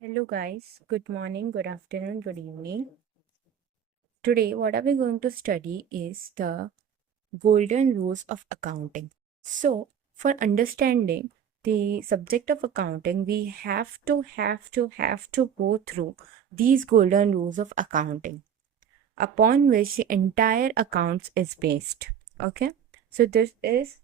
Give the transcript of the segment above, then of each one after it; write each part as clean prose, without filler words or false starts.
Hello guys, good morning, good afternoon, good evening. Today what are we going to study is the golden rules of accounting. So, for understanding the subject of accounting, we have to go through these golden rules of accounting upon which the entire accounts is based. Okay? So this is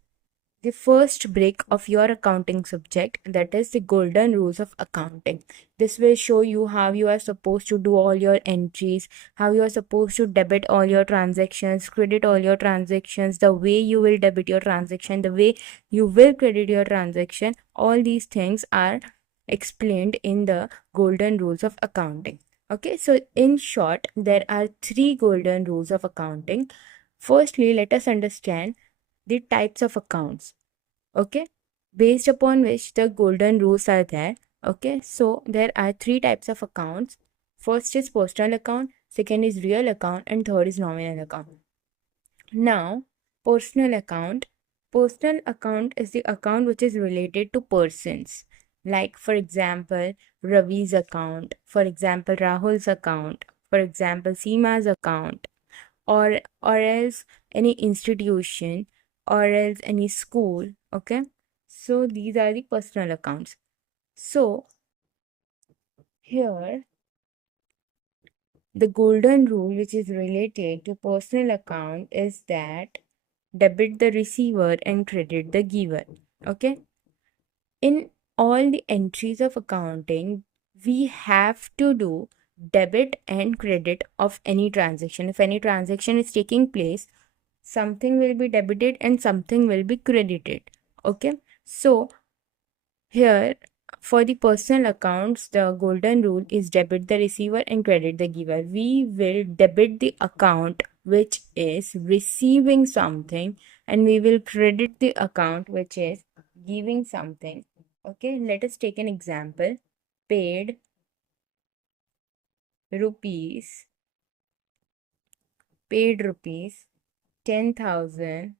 the first break of your accounting subject, that is the golden rules of accounting. This will show you how you are supposed to do all your entries, how you are supposed to debit all your transactions, credit all your transactions, the way you will debit your transaction, the way you will credit your transaction. All these things are explained in the golden rules of accounting. Okay, so in short, there are three golden rules of accounting. Firstly, let us understand the types of accounts, okay, based upon which the golden rules are there. Okay, so there are three types of accounts. First is personal account, second is real account, and third is nominal account. Now, personal account is the account which is related to persons, like for example Ravi's account, for example Rahul's account, for example Seema's account, or else any institution, or else any school. Okay, so these are the personal accounts. So here the golden rule which is related to personal account is that debit the receiver and credit the giver. Okay, in all the entries of accounting, we have to do debit and credit of any transaction. If any transaction is taking place, something will be debited and something will be credited. Okay, so here for the personal accounts, the golden rule is debit the receiver and credit the giver. We will debit the account which is receiving something, and we will credit the account which is giving something. Okay, let us take an example. Paid rupees, paid rupees 10,000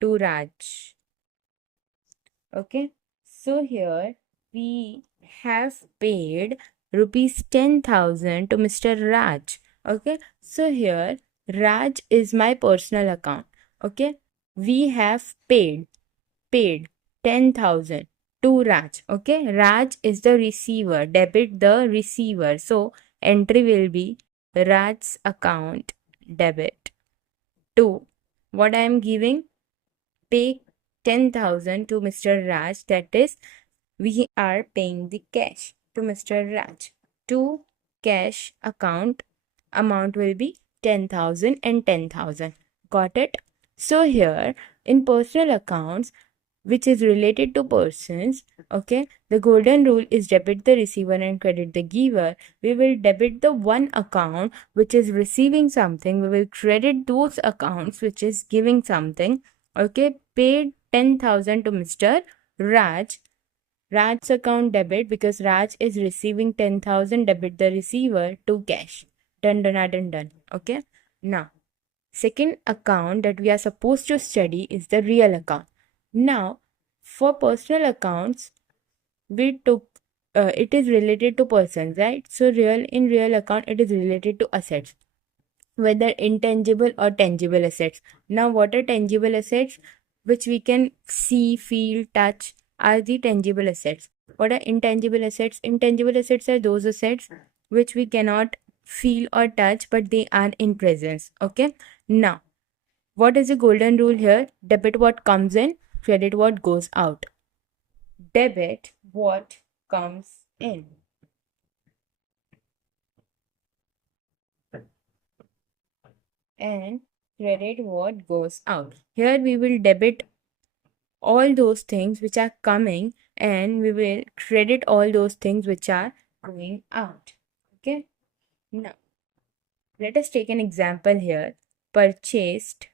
to Raj. Okay, so here we have paid rupees 10,000 to Mr. Raj. Okay, so here Raj is my personal account. Okay, we have paid 10,000 to Raj. Okay, Raj is the receiver, debit the receiver. So entry will be Raj's account debit to what I am giving, pay 10,000 to Mr. Raj, that is, we are paying the cash to Mr. Raj. To cash account, amount will be 10,000 and 10,000. Got it? So here in personal accounts, which is related to persons, okay, the golden rule is debit the receiver and credit the giver. We will debit the one account which is receiving something, we will credit those accounts which is giving something. Okay, paid 10,000 to Mr. Raj. Raj's account debit because Raj is receiving 10,000, debit the receiver to cash. Done, done, done, done. Okay. Now, second account that we are supposed to study is the real account. Now, for personal accounts, we took it is related to persons, right? So, real account, it is related to assets, whether intangible or tangible assets. Now, what are tangible assets? Which we can see, feel, touch are the tangible assets. What are intangible assets? Intangible assets are those assets which we cannot feel or touch, but they are in presence. Okay. Now, what is the golden rule here? Debit what comes in, credit what goes out. Debit what comes in and credit what goes out. Here we will debit all those things which are coming and we will credit all those things which are going out. Okay. Now, let us take an example here. Purchased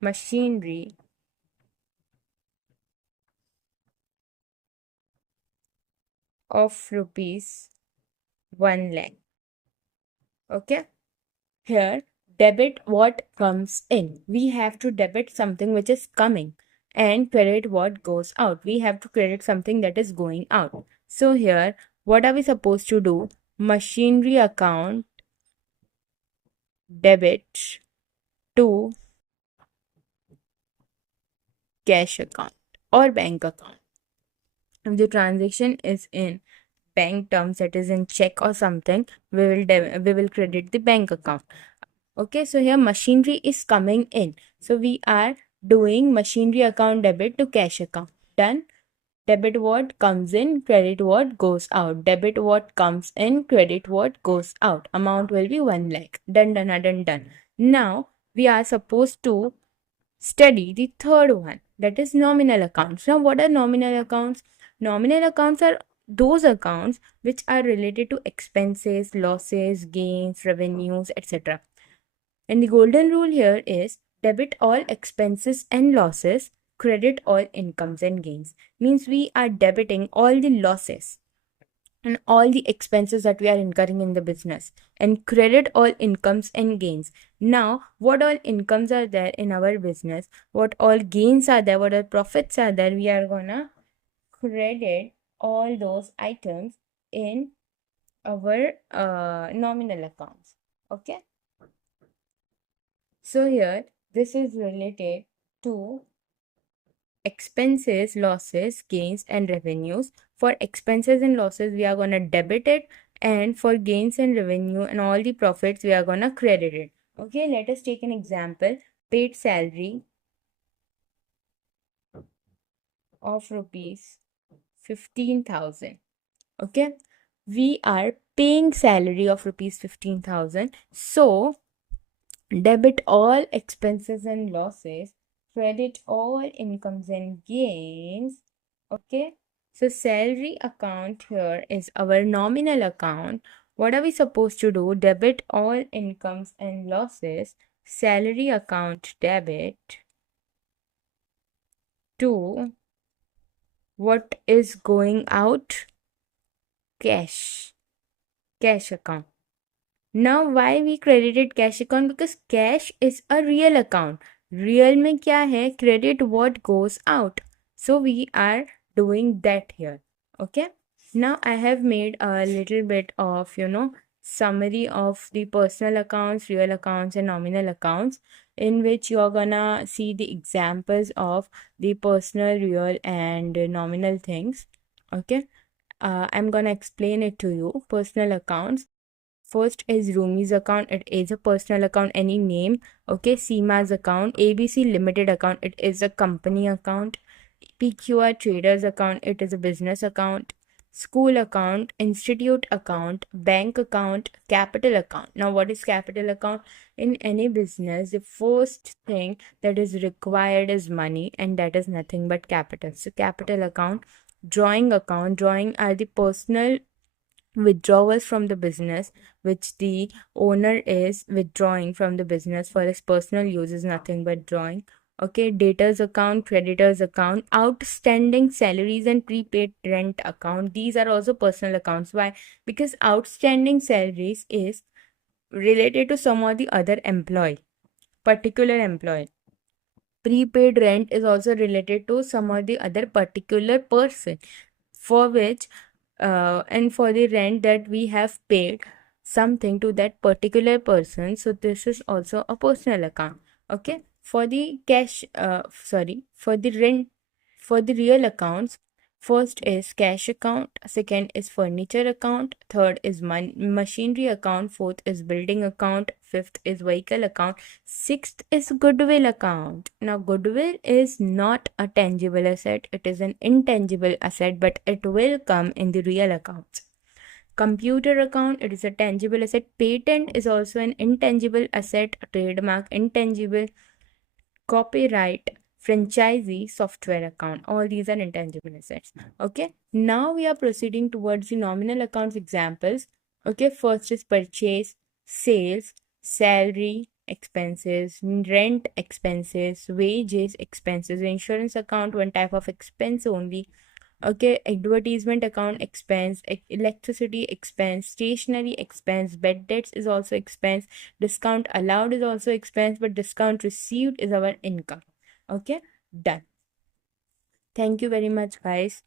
machinery of rupees 1 lakh. Okay. Here, debit what comes in. We have to debit something which is coming. and credit what goes out. We have to credit something that is going out. So here, what are we supposed to do? Machinery account debit to cash account or bank account. If the transaction is in bank terms, that is in check or something, we will credit the bank account. Okay, so here machinery is coming in, so we are doing machinery account debit to cash account. Done. Debit what comes in, credit what goes out. Debit what comes in, credit what goes out. Amount will be 1 lakh. Done, done, done, done. Now we are supposed to study the third one, that is nominal accounts. Now what are nominal accounts? Nominal accounts are those accounts which are related to expenses, losses, gains, revenues, etc. And the golden rule here is debit all expenses and losses, credit all incomes and gains. Means we are debiting all the losses and all the expenses that we are incurring in the business and credit all incomes and gains. Now, what all incomes are there in our business, what all gains are there, what all profits are there, we are gonna credit all those items in our nominal accounts. Okay. So here, this is related to expenses, losses, gains, and revenues. For expenses and losses, we are going to debit it, and for gains and revenue and all the profits, we are going to credit it. Okay, let us take an example. Paid salary of rupees 15,000. Okay, we are paying salary of rupees 15,000. So, debit all expenses and losses, credit all incomes and gains. Okay, so salary account here is our nominal account. What are we supposed to do? Debit all incomes and losses, salary account debit to what is going out? Cash account. Now why we credited cash account? Because cash is a real account. Real में क्या है? Credit what goes out. So we are doing that here. Okay. Now I have made a little bit of summary of the personal accounts, real accounts, and nominal accounts, in which you're gonna see the examples of the personal, real, and nominal things. Okay. I'm gonna explain it to you. Personal accounts. First is Rumi's account. It is a personal account, any name. Okay, Seema's account, ABC Limited account. It is a company account. PQR Traders account. It is a business account. School account, institute account, bank account, capital account. Now, what is capital account? In any business, the first thing that is required is money, and that is nothing but capital. So, capital account. Drawing account. Drawing are the personal withdrawals from the business, which the owner is withdrawing from the business for his personal use, is nothing but drawing. Okay, debtors account, creditors account, outstanding salaries and prepaid rent account. These are also personal accounts. Why? Because outstanding salaries is related to some or the other employee, particular employee. Prepaid rent is also related to some or the other particular person, for which and for the rent that we have paid something to that particular person. So this is also a personal account. Okay, for the for the rent, for the real accounts, first is cash account, second is furniture account, third is machinery account, fourth is building account, fifth is vehicle account, sixth is goodwill account. Now goodwill is not a tangible asset, it is an intangible asset, but it will come in the real accounts. Computer account, it is a tangible asset. Patent is also an intangible asset. Trademark, intangible. Copyright, franchisee, software account, all these are intangible assets. Okay, now we are proceeding towards the nominal accounts examples. Okay, first is purchase, sales, salary expenses, rent expenses, wages expenses, insurance account, one type of expense only. Okay, advertisement account expense, electricity expense, stationery expense, bed debts is also expense, discount allowed is also expense, but discount received is our income. Okay, done. Thank you very much, guys,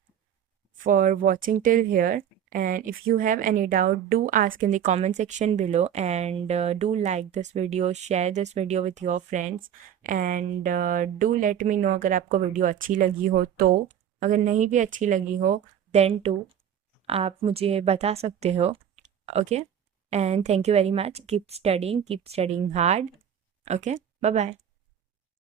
for watching till here. And if you have any doubt, do ask in the comment section below, and do like this video, share this video with your friends, and do let me know अगर आपको video अच्छी लगी हो तो. अगर नहीं भी अच्छी लगी हो then too आप मुझे बता सकते हो. Okay, and thank you very much. Keep studying hard. Okay, bye bye.